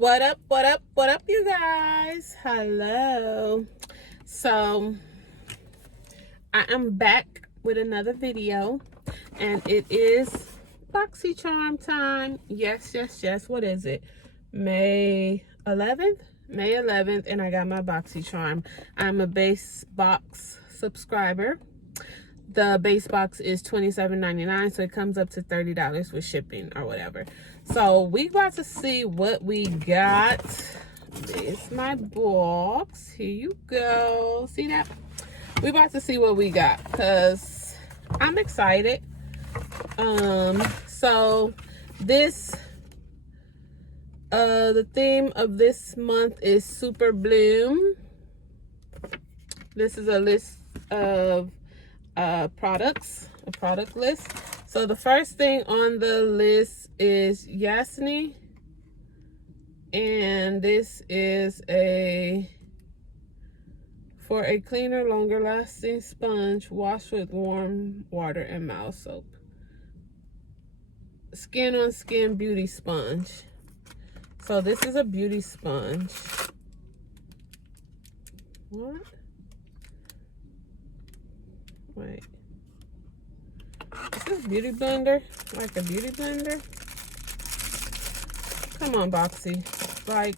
What up, what up, what up, you guys? Hello. So I am back with another video, and it is Boxycharm time. Yes. What is it? May 11th? May 11th, and I got my Boxycharm. I'm a base box subscriber. The base box is $27.99, so it comes up to $30 with shipping or whatever. So we about to see what we got. It's my box. Here you go. See that? We about to see what we got because I'm excited. So this the theme of this month is Super Bloom. This is a list of products, a product list. So the first thing on the list is Yasni, and this is for a cleaner, longer lasting sponge. Wash with warm water and mouth soap. Skin on skin beauty sponge. So this is a beauty sponge. What? Wait. Is this beauty blender? Like a beauty blender? Come on, Boxy. Like,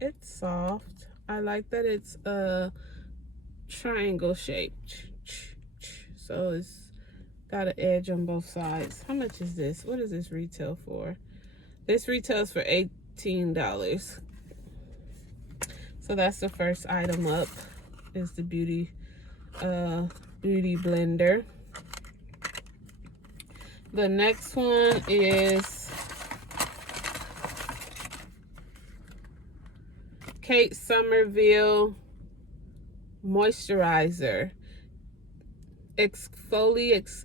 it's soft. I like that it's triangle shaped. So it's got an edge on both sides. How much is this? What does this retail for? This retails for $18. So that's the first item up, is the beauty blender. The next one is Kate Somerville moisturizer. Exfoliate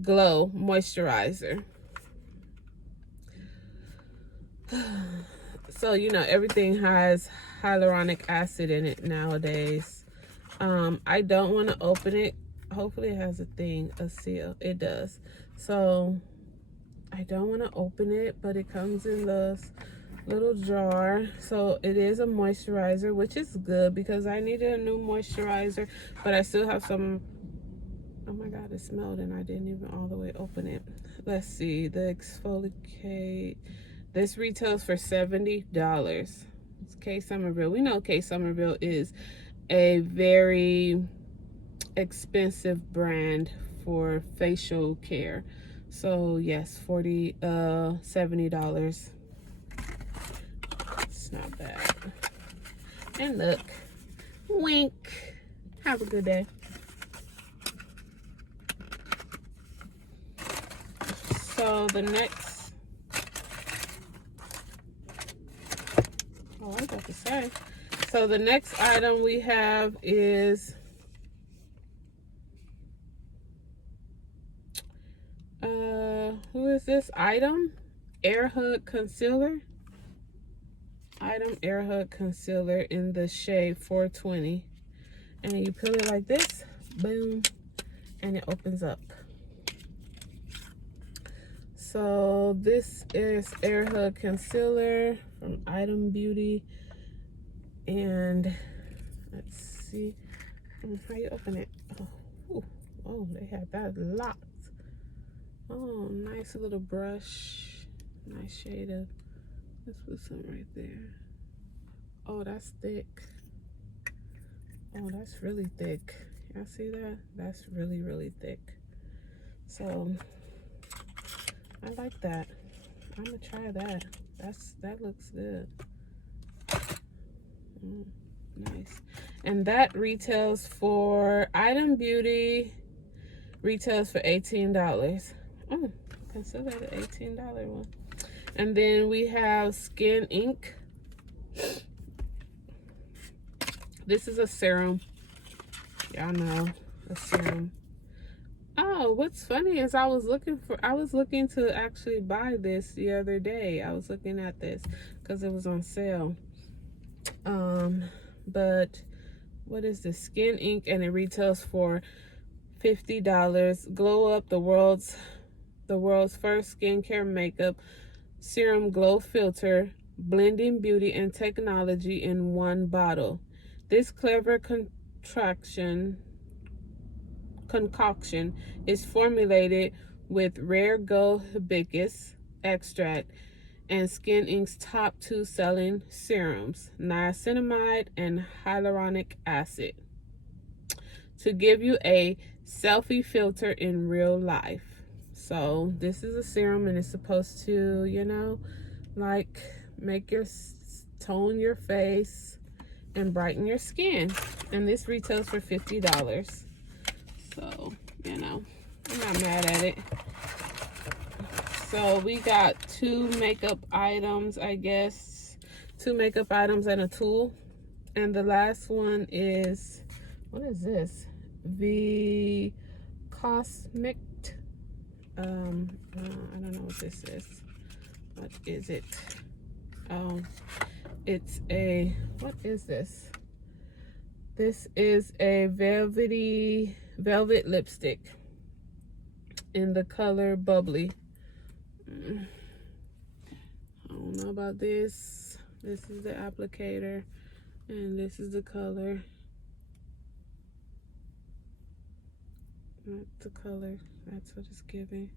glow moisturizer. So, you know, everything has hyaluronic acid in it nowadays. I don't want to open it. Hopefully it has a seal. It does. So I don't want to open it, but it comes in this little jar. So it is a moisturizer, which is good because I needed a new moisturizer, but I still have some. Oh my God, it smelled and I didn't even all the way open it. Let's see, the exfoliate. This retails for $70. It's Kate Somerville. We know Kate Somerville is a very expensive brand for facial care. So yes, $70. It's not bad. And look, wink. Have a good day. So the next, I was about to say. So the next item we have is who is this item? Air Hug Concealer. Air Hug Concealer in the shade 420. And you peel it like this, boom, and it opens up. So this is Air Hug Concealer from Item Beauty. And let's see how you open it. Oh, they have that locked. Oh, nice little brush. Nice shade of, let's put some right there. Oh, that's thick. Oh, that's really thick. Y'all see that? That's really thick. So I like that. I'm gonna try that. That looks good. Nice. And that retails for Item Beauty, retails for $18. Oh, consider that an $18 one. And then we have Skin Ink. This is a serum. Y'all know, a serum. Oh, what's funny is I was looking to actually buy this the other day. I was looking at this because it was on sale. But what is this? Skin Ink, and it retails for $50. Glow Up, the world's first skincare makeup serum glow filter, blending beauty and technology in one bottle. This clever concoction is formulated with rare gold hibiscus extract and Skin Inc.'s top 2 selling serums, niacinamide and hyaluronic acid, to give you a selfie filter in real life. So this is a serum, and it's supposed to, you know, like make your tone your face and brighten your skin. And this retails for $50. So, you know, I'm not mad at it. So we got 2 makeup items, I guess. 2 makeup items and a tool. And the last one is, what is this? The Cosmic. I don't know what this is. What is it? It's a, what is this? This is a velvet lipstick in the color Bubbly. I don't know about this. This is the applicator, and this is the color. That's the color. That's what it's giving.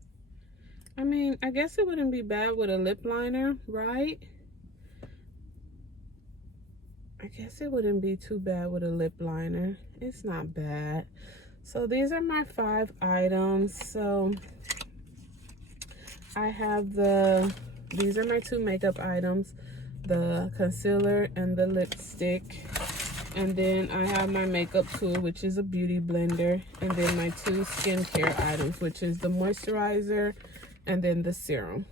I mean, I guess it wouldn't be bad with a lip liner, right? I guess it wouldn't be too bad with a lip liner. It's not bad. So these are my 5 items. So I have these are my 2 makeup items, the concealer and the lipstick. And then I have my makeup tool, which is a beauty blender. And then my 2 skincare items, which is the moisturizer and then the serum.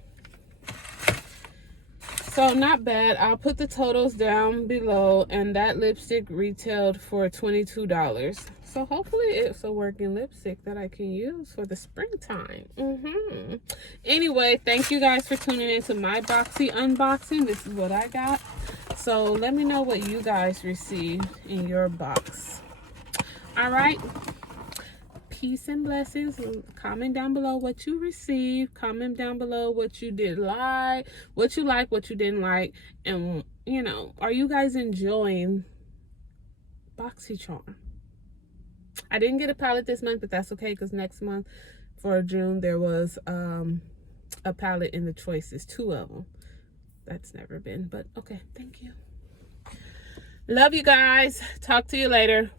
So not bad. I'll put the totals down below. And that lipstick retailed for $22. So hopefully it's a working lipstick that I can use for the springtime. Anyway, thank you guys for tuning in to my Boxy unboxing. This is what I got. So let me know what you guys received in your box. All right. Peace and blessings. Comment down below what you received. Comment down below what you did like, what you didn't like. And, you know, are you guys enjoying Boxycharm? I didn't get a palette this month, but that's okay, because next month for June there was a palette in the choices, 2 of them. That's never been, but okay. Thank you. Love you guys. Talk to you later.